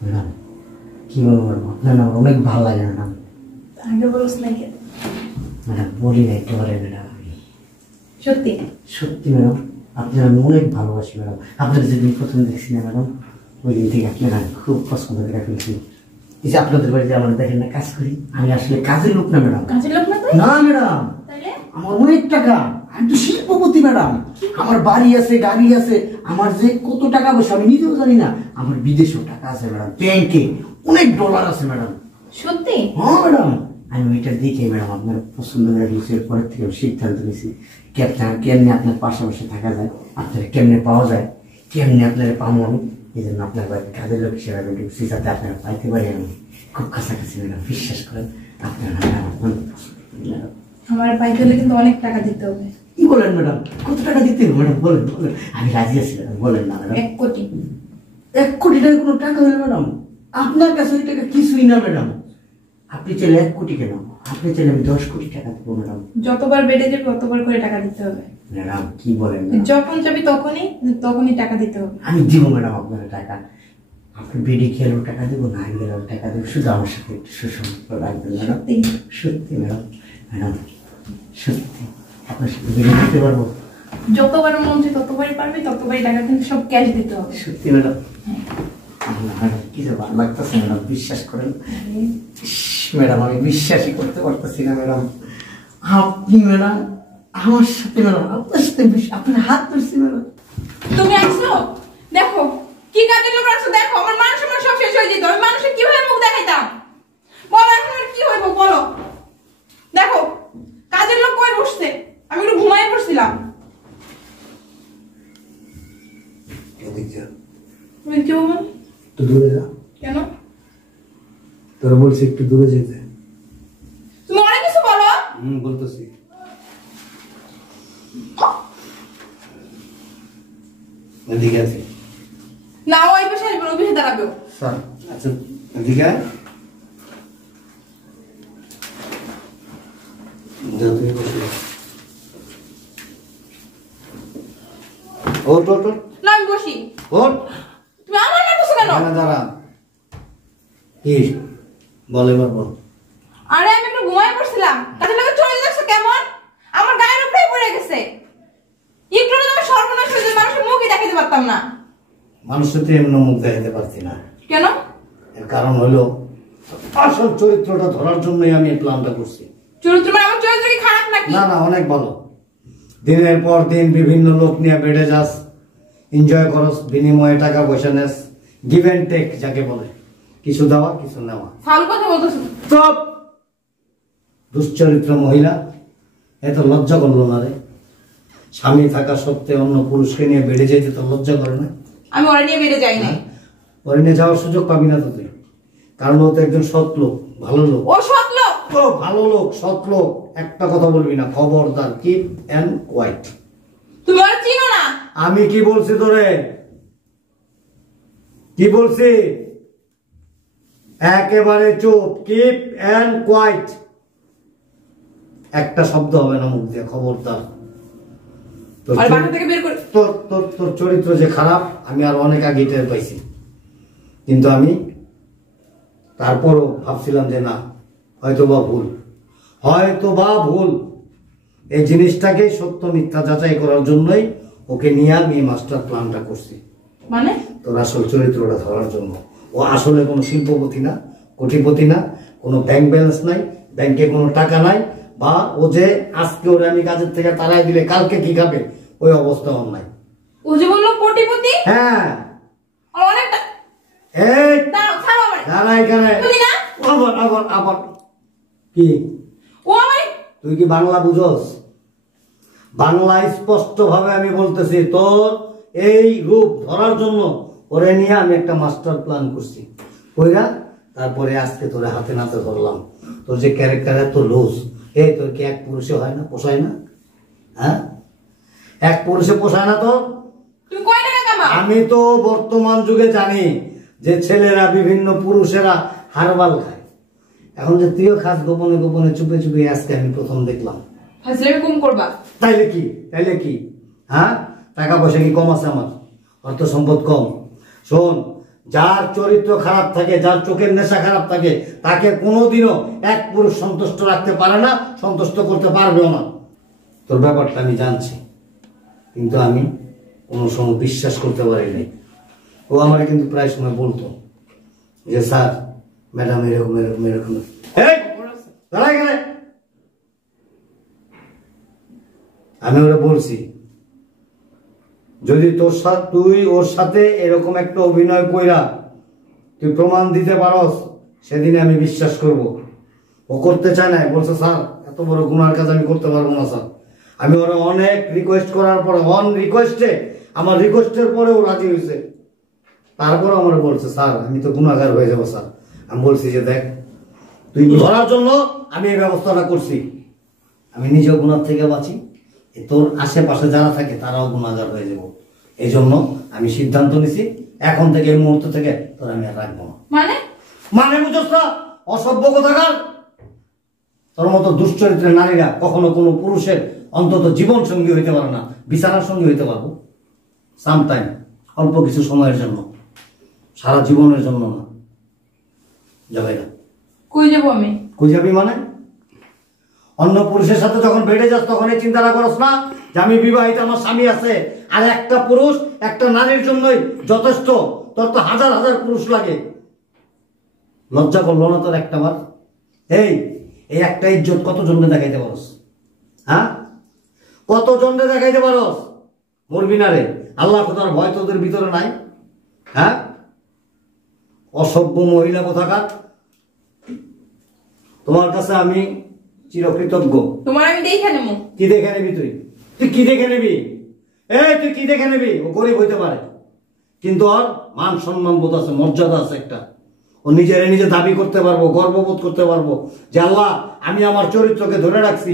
Madam কি বলবো আপনার না অনেক ভালো লাগে ম্যাডাম। আগে বলছ না কেন? ম্যাডাম বলি না একেবারে ম্যাডাম, আমি সত্যি সত্যি ম্যাডাম আপনার আমি অনেক ভালোবাসি ম্যাডাম। আপনার যেদিন প্রথম দেখছি না ম্যাডাম, ওই দিন থেকে আপনারা খুব পছন্দ করে ফেলছি। এই যে আপনাদের বাড়িতে আমরা দেখেন না কাজ করি, আমি আসলে কাজের লোক না ম্যাডাম। কাজের লোক না? না ম্যাডাম, আমার অনেক টাকা, আমি তো শিল্পপতি ম্যাডাম। আমার বাড়ি আছে, গাড়ি আছে, আমার যে কত টাকা পয়সা আমি নিজেও জানি না। আমার বিদেশেও টাকা আছে ম্যাডাম, ব্যাংকে অনেক ডলার আছে ম্যাডাম। সত্যি? হ্যাঁ ম্যাডাম, আমি ওইটা দেখে ম্যাডাম আপনার পছন্দ হয়ে গেছে। পরের থেকে আমি সিদ্ধান্ত নিয়েছি কেমনি আপনার পাশাপাশি থাকা যায়, আপনার কেমনে পাওয়া যায়, কেমনি আপনার পাবো আমি। এই জন্য আপনার বাড়ির কাজের লোক হিসেবে আমি ঢুকছি, যাতে আপনারা পাইতে পারি। আমি খুব কাছাকাছি ম্যাডাম, বিশ্বাস করেন আপনার আমার অনেক পছন্দ ম্যাডাম। আমার পাইতে হলে কিন্তু অনেক টাকা দিতে হবে। কি বলেন ম্যাডাম, কত টাকা দিতে হবে ম্যাডাম? বলেন বলেন, আমি রাজি আছি ম্যাডাম, বলেন না ম্যাডাম। 1 কোটি। 1 কোটি টাকা কোনো টাকা হলো ম্যাডাম? আপনার কাছে ওই টাকা কিছুই না ম্যাডাম। আপনি চাইলে 1 কোটি কেন, আপনি চাইলে আমি 10 কোটি টাকা দেবো ম্যাডাম। যতবার বেড়ে যাবে ততবার করে টাকা দিতে হবে ম্যাডাম। কি বলেন, যখন যাবি তখনই টাকা দিতে হবে। আমি দিব ম্যাডাম আপনার টাকা। আপনি বেডি খেলেও টাকা দেবো, না গেলেও টাকা দেবো, শুধু আমার সাথে একটু সুসম্পর্ক রাখবেন ম্যাডাম। সত্যি ম্যাডাম, ম্যাডাম সত্যি আপনার সাথে বেডি দিতে পারবো। যতবার মন চাই ততবারই পারবি, ততবারই টাকা কিন্তু সব ক্যাশ দিতে হবে। সত্যি ম্যাডাম? ম্যাডাম কি যে ভালো লাগতেছে ম্যাডাম, বিশ্বাস করেন ম্যাডাম, আমি বিশ্বাসই করতে পারতেছি না ম্যাডাম। আপনি ম্যাডাম আমার সাথে ম্যাডাম, আপনার সাথে আপনার হাত ধরছি ম্যাডাম। তুমি আসছো, দেখো কি কাজের লোক আসছো, দেখো আমার মান সম্মান সব শেষ হয়ে যেত। আমি মানুষের কিভাবে মুখ দেখাইতাম বলো? এখন আর কি হইব বলো? দেখো কাজের লোক কই বসছে, আমি একটু ঘুমাই পড়ছিলাম। তুমি কেউ একটু দূরে যা। কেন? তোরা বলছি একটু দূরে যেতে। তুমি অনেক কিছু বলো। বলতেছি। এদিকে আছে না, ওই পাশে আসবে, ওই পাশে দাঁড়াবে। স্যার আচ্ছা এদিকে আয়। তুই বসে ওট ওট ওট। না আমি বসি। ওট। তুমি আমার মারতেছো কেন? দাঁড়া। কি বলে বল। আরে আমি একটু ঘুমাই পড়ছিলাম, কাজের লোক চলে যাচ্ছে কেমন, আমার গায়ের উপরে পড়ে গেছে। একটু তো আমি সর্বনাশ হয়ে যায়, মানুষের মুখই দেখাতে পারতাম না। মানুষের তো এমন মুখ দেখাতে পারছি না। কেন? এর কারণ হলো আসল চরিত্রটা ধরার জন্যই আমি এই প্ল্যানটা করছি। চরিত্র মানে আমার চরিত্র কি খারাপ নাকি? না না, অনেক ভালো। দিনের পর দিন বিভিন্ন লোক নিয়ে বেড়ে যাস, এনজয় করস, বিনিময়ে টাকা পয়সা নেস, গিভ এন্ড টেক যাকে বলে, কিছু দেওয়া কিছু নেওয়া। ফাউল কথা বলতেছো। চুপ! দুশ্চরিত্র মহিলা, এত লজ্জা করলো না রে? স্বামী থাকা সত্ত্বেও অন্য পুরুষকে নিয়ে বেড়ে যেতে তো লজ্জা করে না? আমি ওরা নিয়ে বেড়ে যাই নাই। ওরে নিয়ে যাওয়ার সুযোগ পাবি না তো তুই, কারণ ও তো একজন সৎ লোক, ভালো লোক। ও সৎ লোক? ও ভালো লোক, সৎ লোক। একটা কথা বলবি না, খবরদার, কিপ এন্ড কোয়াইট। তুমি ওরা চিনো না। আমি কি বলছি তোরে? কি বলছি? একেবারে চুপ, কিপ এন্ড কোয়াইট। একটা শব্দ হবে না মুখ দিয়ে, খবরদার। আর বাসা থেকে বের করে তোর চরিত্র যে খারাপ আমি আর অনেক আগে টের পাইছি, কিন্তু আমি তারপরও ভাবছিলাম যে না, হয়তো বা ভুল। এই জিনিসটাকে সত্য মিথ্যা যাচাই করার জন্যই ওকে নিয়ে আমি মাস্টার প্ল্যানটা করছি। মানে তোর আসল চরিত্রটা ধরার জন্য। ও আসলে কোনো শিল্পপতি না, কোটিপতি না, কোনো ব্যাংক ব্যালেন্স নাই, ব্যাংকে কোনো টাকা নাই, বা ও যে আজকে ওরে আমি কাজের থেকে তাড়াই দিলে কালকে কি খাবে ওই অবস্থা ওর নাই। ও যে বললো কোটিপতি? হ্যাঁ। আর অনেকটা। এই দাঁড়াও, ছাড়ো আমারে। দাঁড়া এখানে। বলি না? আবার কি? ও আমারে। তুই কি বাংলা বুঝোস? বাংলা স্পষ্ট ভাবে আমি বলতেছি, তোর এই রূপ ধরার জন্য ওরে নিয়ে আমি একটা মাস্টার প্ল্যান করছি। কইরা তারপরে আজকে তোরে হাতে নাতে ধরলাম। তোর যে ক্যারেক্টার এত লুজ, এই তোর কি এক পুরুষে হয় না, পোষায় না? হ্যাঁ, এক পুরুষে পোষায় না তোর? তুমি কয় টাকা কামাও? আমি তো বর্তমান যুগে জানি যে ছেলেরা বিভিন্ন পুরুষেরা হারবাল খায়। এখন যে তুইও খাস গোপনে গোপনে চুপে চুপে, আজকে আমি প্রথম দেখলাম। ফাজলামি কম করবা। তাইলে কি? হ্যাঁ, টাকা পয়সা কি কম আছে আমার? অর্থ সম্পদ কম? শোন, যার চরিত্র খারাপ থাকে, যার চোখের নেশা খারাপ থাকে, তাকে কোনোদিনও এক পুরুষ সন্তুষ্ট রাখতে পারে না, সন্তুষ্ট করতে পারবেও না। তোর ব্যাপারটা আমি জানছি, কিন্তু আমি কোনো সময় বিশ্বাস করতে পারি নাই। ও আমার কিন্তু প্রায় সময় বলতো যে স্যার ম্যাডাম এরকম এরকম এরকম। আমি ওরা বলছি যদি তোর সাথে তুই ওর সাথে এরকম একটা অভিনয় কইরা তুই প্রমাণ দিতে পারস, সেদিনে আমি বিশ্বাস করব। ও করতে চায় না, বলছে স্যার এত বড় গুনার কাজ আমি করতে পারবো না স্যার। আমি ওরা অনেক রিকোয়েস্ট করার পরে, আমার রিকোয়েস্টের পরে ও রাজি হয়েছে। তারপরে আমার বলছে স্যার আমি তো গুনাহগার হয়ে যাবো স্যার। আমি বলছি যে দেখ তুই ধরার জন্য আমি এই ব্যবস্থাটা করছি, আমি নিজেও গুনার থেকে বাঁচি, তোর আশেপাশে যারা থাকে তারাও গুনাহগার হয়ে যাব। এই জন্য আমি সিদ্ধান্ত নিছি এখন থেকে, এই মুহূর্ত থেকে তোর আমি আর রাখবো না। মানে বুঝছ না? অসভ্য কথাকার। তোর মতো দুশ্চরিত্রের নারীরা কখনো কোনো পুরুষের অন্তত জীবন সঙ্গী হইতে পারে না, বিছানার সঙ্গী হইতে পারবো সামটাইম, অল্প কিছু সময়ের জন্য, সারা জীবনের জন্য না। যাবে না। কই যাবো আমি? কই যাবি মানে? অন্য পুরুষের সাথে যখন বেড়ে যাস তখন এই চিন্তাটা করস না যে আমি বিবাহিত, আমার স্বামী আছে, আর একটা পুরুষ একটা নারীর জন্যই যথেষ্ট, তোর তো হাজার হাজার পুরুষ লাগে। লজ্জা করলো না তোর একটা বার? এই একটা ইজ্জত কতজনকে দেখাইতে পারস? হ্যাঁ, কতজনকে দেখাইতে পারস? মরবি না রে? আল্লাহ খোদার ভয় তোদের ভিতরে নাই? হ্যাঁ, অসভ্য মহিলা কোথাকার। তোমার কাছে আমি চিরকৃতজ্ঞ। তোমার আমি দেখে নেব। কি দেখে নিবি? তুই কি দেখে নিবি? তুই কি দেখে নিবি? ও গরিব হইতে পারে, কিন্তু ওর মান সম্মান বোধ আছে, মর্যাদা আছে একটা। ও নিজে দাবি করতে পারবো, গর্ববোধ করতে পারবো যে আল্লাহ আমি আমার চরিত্রকে ধরে রাখছি,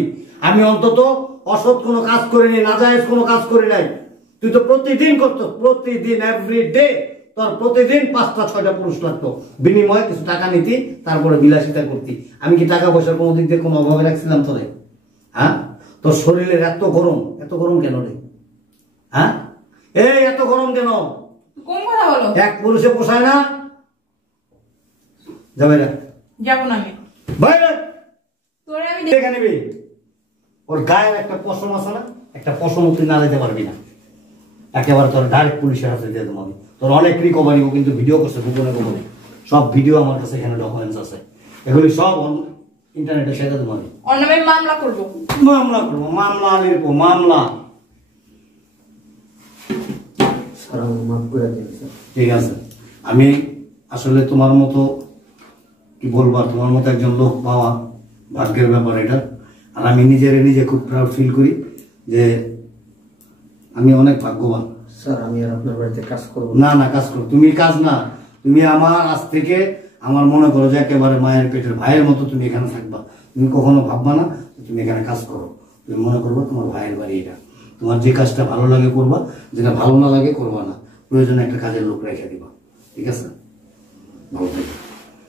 আমি অন্তত অসৎ কোনো কাজ করি নাই, নাজায়েজ কোনো কাজ করি নাই। তুই তো প্রতিদিন করতো, প্রতিদিন এভরিডে তোর প্রতিদিন 5টা-6টা পুরুষ লাগতো, বিনিময়ে কিছু টাকা নিতি, তারপরে বিলাসিতা করতি। আমি কি টাকা পয়সার কোনো দিক দিয়ে কোনো অভাবে রাখছিলাম তোরে? হ্যাঁ, তোর শরীরের এত গরম কেন রে? হ্যাঁ, এত গরম কেন? কোন কথা বলো? এক পুরুষে পোষায় না? যাবে না? যাবো না আমি। বাইরে তোরে আমি দেখে নিবি। ওর গায়ের একটা পশম আছে না, একটা পশম তুই না দিতে পারবি না, একেবারে তোর ডাইরেক্ট পুলিশের হাতে দিয়ে দেবো আমি। তোর অনেক রিকভারি, ও কিন্তু ভিডিও করছে গোপনে, সব ভিডিও আমার কাছে এখানে ডকুমেন্টস আছে, এগুলি সব ইন্টারনেটে শেখা দেবো আমি। ওর নামে মামলা করবো। মামলা আলির মামলা। ঠিক আছে, আমি আসলে তোমার মতো কি বলবা, তোমার মতো একজন লোক পাওয়া ভাগ্যের ব্যাপার এটা। আর আমি নিজে খুব প্রাউড ফিল করি যে আমি অনেক ভাগ্যবান। স্যার আমি আর আপনার বাড়িতে কাজ করব না? কাজ করো তুমি। কাজ না, তুমি আমার আজ থেকে আমার মনে করো যে একেবারে মায়ের পেটের ভাইয়ের মতো তুমি এখানে থাকবা। তুমি কখনো ভাববা না তুমি এখানে কাজ করো, তুমি মনে করবো তোমার ভাইয়ের বাড়ি এটা। তোমার যে কাজটা ভালো লাগে করবা, যেটা ভালো না লাগে করবা না। প্রয়োজনে একটা কাজের লোক রেখে দিবা, ঠিক আছে? ভালো থাকবে।